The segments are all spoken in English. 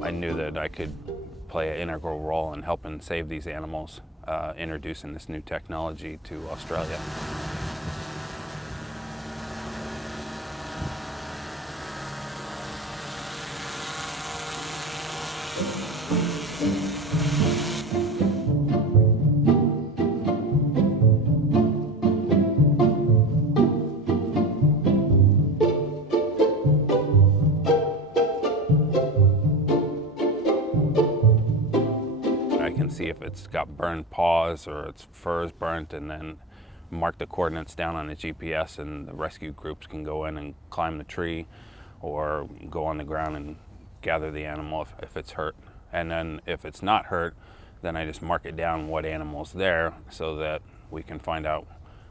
I knew that I could play an integral role in helping save these animals, introducing this new technology to Australia. I can see if it's got burned paws or its fur is burnt, and then mark the coordinates down on the GPS, and the rescue groups can go in and climb the tree or go on the ground and gather the animal if it's hurt. And then if it's not hurt, then I just mark it down what animal's there so that we can find out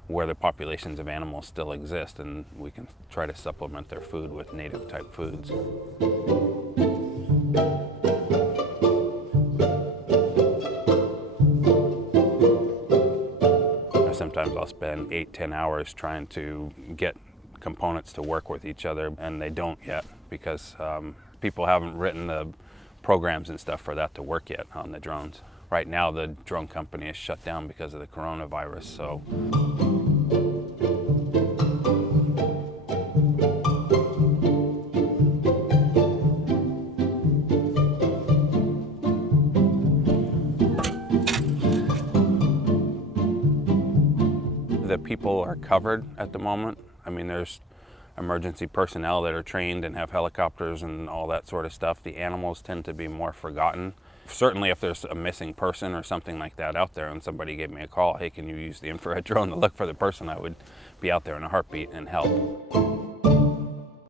where the populations of animals still exist, and we can try to supplement their food with native type foods. Sometimes I'll spend 8-10 hours trying to get components to work with each other, and they don't yet because people haven't written the programs and stuff for that to work yet on the drones. Right now the drone company is shut down because of the coronavirus, so. The people are covered at the moment. I mean, there's emergency personnel that are trained and have helicopters and all that sort of stuff. The animals tend to be more forgotten. Certainly if there's a missing person or something like that out there and somebody gave me a call, hey, can you use the infrared drone to look for the person, I would be out there in a heartbeat and help.